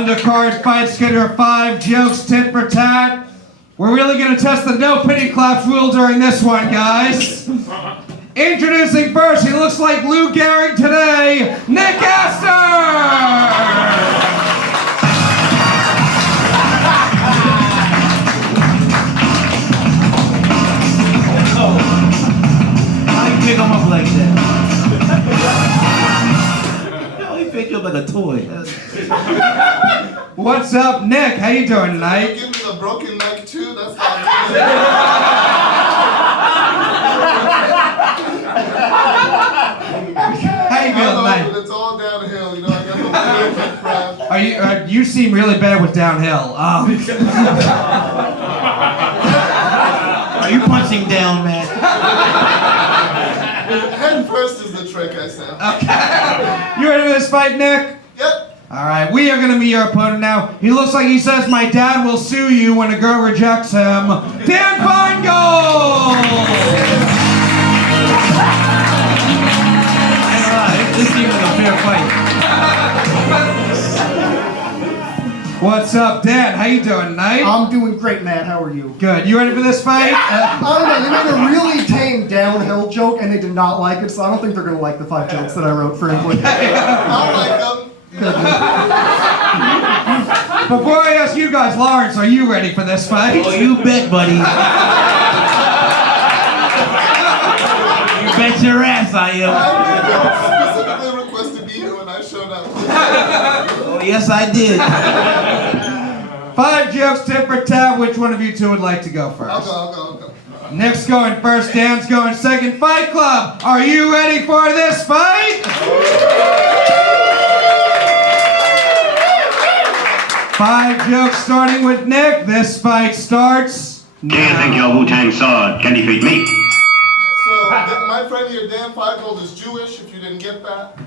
Undercard fight schedule 5 jokes tit for tat. We're really going to test the no pity claps rule during this one, guys. Introducing first, he looks like Lou Gehrig today, Nick Astor! Pick him up like that. He picked you up like a toy. What's up, Nick? How you doing tonight? You give me the broken neck too? That's how How you feeling tonight? But it's all downhill, you know. I got the crap. You seem really bad with downhill. Are you punching down, man? Head first is the trick, I said. Okay. You ready for this fight, Nick? Yep. All right, we are going to meet your opponent now. He looks like he says, "My dad will sue you when a girl rejects him." Dan Finegold! This seems like a fair fight. What's up, Dan? How you doing tonight? I'm doing great, Matt. How are you? Good. You ready for this fight? I don't know. You made a really tame downhill joke, and they did not like it, so I don't think they're going to like the 5 jokes that I wrote for him. I like them. Before I ask you guys, Lawrence, are you ready for this fight? Oh, you bet, buddy. You bet your ass I am. I specifically requested to be here when I showed up. Oh, yes, I did. 5 jokes, tit for tat. Which one of you two would like to go first? I'll go. Nick's going first, Dan's going second. Fight Club, are you ready for this fight? 5 jokes starting with Nick. This fight starts now. Do you think your Wu-Tang sword can defeat me? So, my friend here, Dan Finegold, is Jewish, if you didn't get that.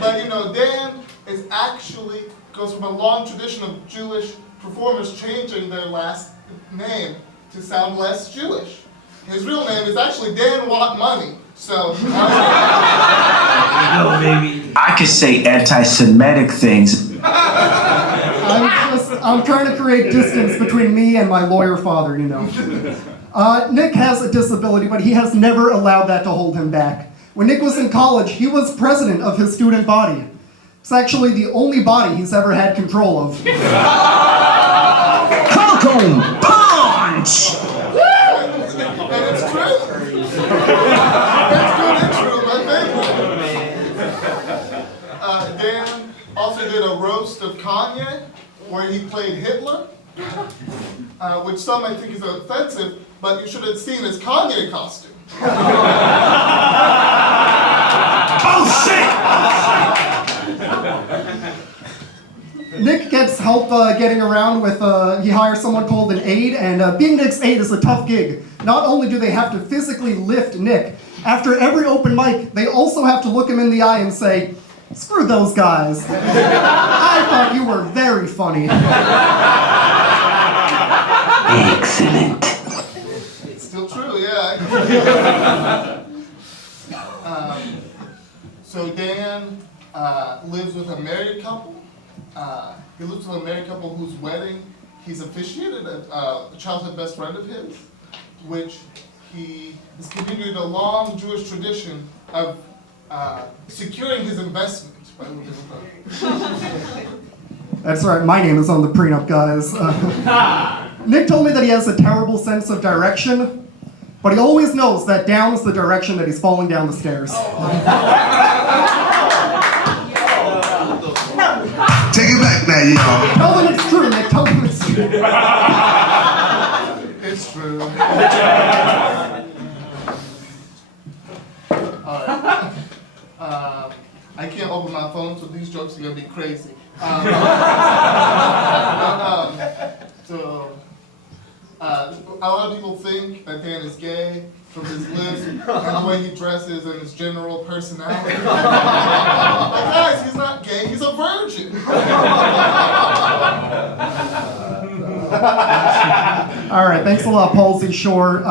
But, you know, Dan is actually, goes from a long tradition of Jewish performers changing their last name to sound less Jewish. His real name is actually Dan Want Money. So, No, baby. I could say anti-Semitic things. I'm trying to create distance between me and my lawyer father, you know. Nick has a disability, but he has never allowed that to hold him back. When Nick was in college, he was president of his student body. It's actually the only body he's ever had control of. Cocoon punch! and it's true. That's good and true, my favorite. Dan also did a roast of Kanye, where he played Hitler, which some might think is offensive, but you should have seen his Kanye costume. Oh shit! Nick gets help getting around with, he hires someone called an aide, and being Nick's aide is a tough gig. Not only do they have to physically lift Nick, after every open mic, they also have to look him in the eye and say, "Screw those guys. I thought you were very funny." Excellent. It's still true, yeah. So Dan lives with a married couple. He lives with a married couple whose wedding he's officiated, a childhood best friend of his, which he has continued a long Jewish tradition of securing his investment by living with her. That's right, my name is on the prenup, guys. Nick told me that he has a terrible sense of direction, but he always knows that down is the direction that he's falling down the stairs. Take it back now, y'all. Tell them it's true, Nick. Tell them it's true. It's true. Alright. I can't open my phone, so these jokes are gonna be crazy. A lot of people think that Dan is gay from his lips and the way he dresses and his general personality. But guys, he's not gay, he's a virgin. All right, thanks a lot, Palsy Shore.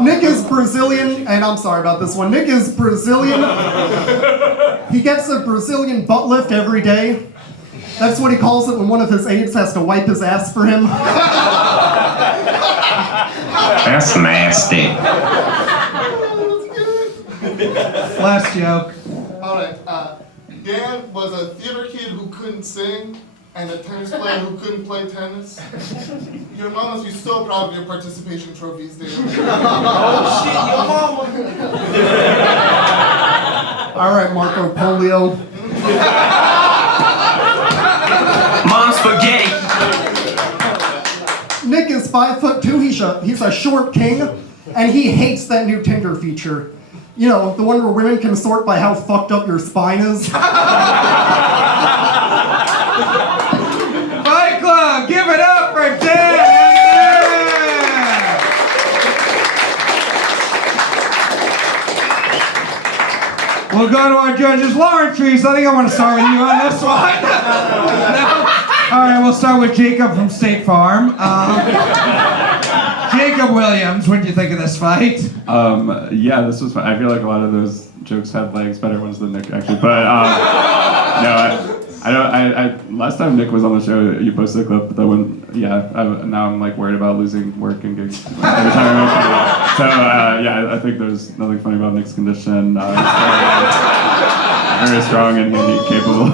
Nick is Brazilian, and I'm sorry about this one. Nick is Brazilian. He gets a Brazilian butt lift every day. That's what he calls it when one of his aides has to wipe his ass for him. That's nasty. Last joke. Alright, Dan was a theater kid who couldn't sing and a tennis player who couldn't play tennis. Your mom must be so proud of your participation trophies, Dan. Alright, Marco Polio. Mom spaghetti. Nick is 5'2". He's a short king, and he hates that new Tinder feature. You know, the one where women can sort by how fucked up your spine is. Fight Club, give it up for Dan! We'll go to our judges. Lawrence Reese, I think I want to start with you on this one. No? All right, we'll start with Jacob from State Farm. Jacob Williams, what did you think of this fight? Yeah, this was fun. I feel like a lot of those jokes had legs, better ones than Nick actually. But no, I last time Nick was on the show, you posted a clip that when now I'm like worried about losing work and gigs every time I make it. So yeah, I think there's nothing funny about Nick's condition. Very strong and handy, capable.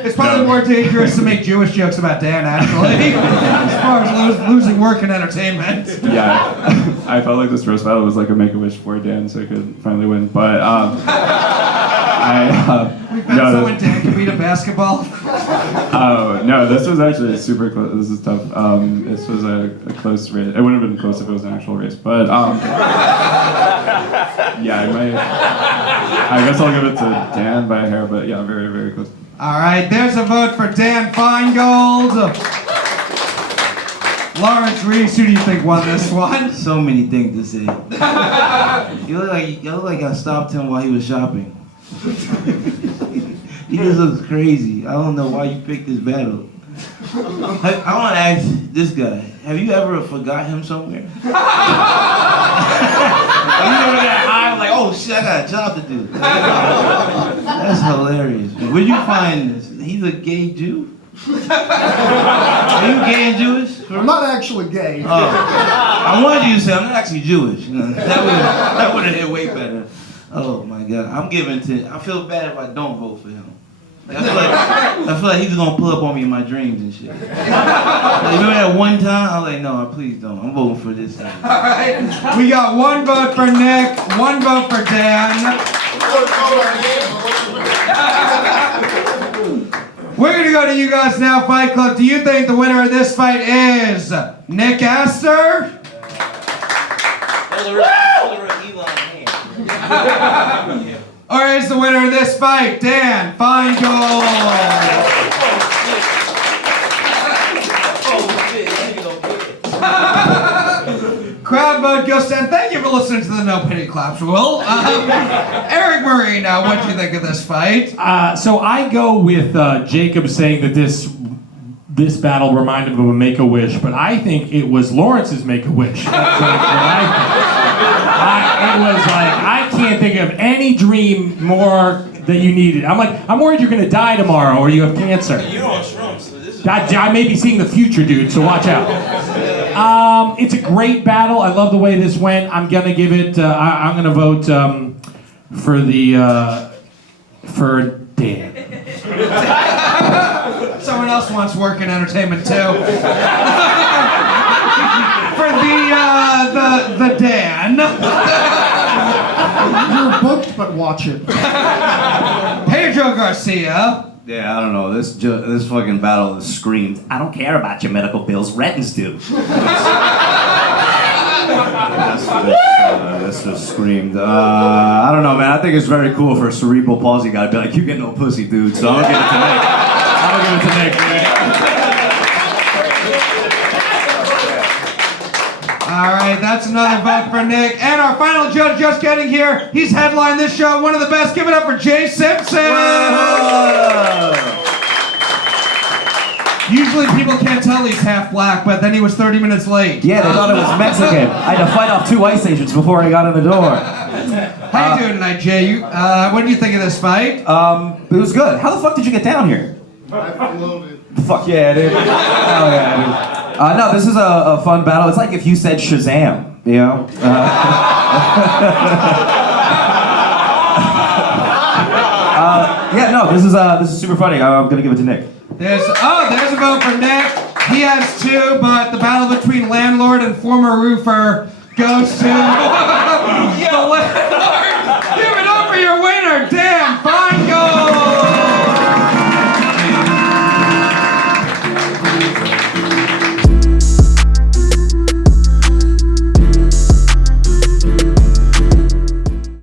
It's probably more dangerous to make Jewish jokes about Dan, actually, as far as losing work and entertainment. Yeah, I felt like this roast battle was like a Make-A-Wish for Dan, so I could finally win. But Someone Dan can beat a basketball. Oh no, this was actually super close. This is tough. This was a close race. It wouldn't have been close if it was an actual race, but yeah, I guess I'll give it to Dan by a hair, but yeah, very, very close. All right, there's a vote for Dan Finegold. Lawrence Reese, who do you think won this one? So many things to say. You look like I stopped him while he was shopping. He just looks crazy. I don't know why you picked this battle. I want to ask this guy, have you ever forgot him somewhere? Have you ever got high like, oh shit, I got a job to do? That's hilarious. Where'd you find this? He's a gay Jew? Are you gay and Jewish? I'm not actually gay. Oh. I wanted you to say I'm not actually Jewish. That would have hit way better. Oh my God, I feel bad if I don't vote for him. Like, I feel like he's gonna pull up on me in my dreams and shit. Like, remember that one time? I was like, no, please don't. I'm voting for this guy. All right, we got one vote for Nick, one vote for Dan. We're gonna go to you guys now, Fight Club. Do you think the winner of this fight is Nick Astor? Or is the winner of this fight Dan Finegold? Crowd vote goes to, and thank you for listening to the No Pity Claps rule. Erik Marino, what do you think of this fight? So I go with Jacob saying that this battle reminded him of a Make-A-Wish, but I think it was Lawrence's Make-A-Wish. It was like, I can't think of any dream more that you needed. I'm worried you're gonna die tomorrow or you have cancer. You're on shrooms, so this is... I may be seeing the future, dude, so watch out. It's a great battle. I love the way this went. I'm gonna give it, I'm gonna vote for Dan. Someone else wants work in entertainment too. For the Dan. You're booked, but watch it. Pedro Garcia. Yeah, I don't know. This fucking battle has screamed, I don't care about your medical bills, Rettins do. This just screamed. I don't know, man. I think it's very cool for a cerebral palsy guy to be like, you get no pussy, dude, so I'll give it to Nick. I'll give it to Nick, man. All right, that's another vote for Nick. And our final judge just getting here. He's headlined this show, one of the best. Give it up for Jay Simpson. Usually people can't tell he's half black, but then he was 30 minutes late. Yeah, they thought it was Mexican. I had to fight off 2 ICE agents before I got in the door. How you doing tonight, Jay? What do you think of this fight? It was good. How the fuck did you get down here? I floated. Fuck yeah, dude. Hell yeah, dude. No, this is a fun battle. It's like if you said Shazam, you know? Yeah, no, this is super funny. I'm gonna give it to Nick. There's a vote for Nick. He has 2, but the battle between landlord and former roofer goes to the landlord. Give it up for your winner, Dan.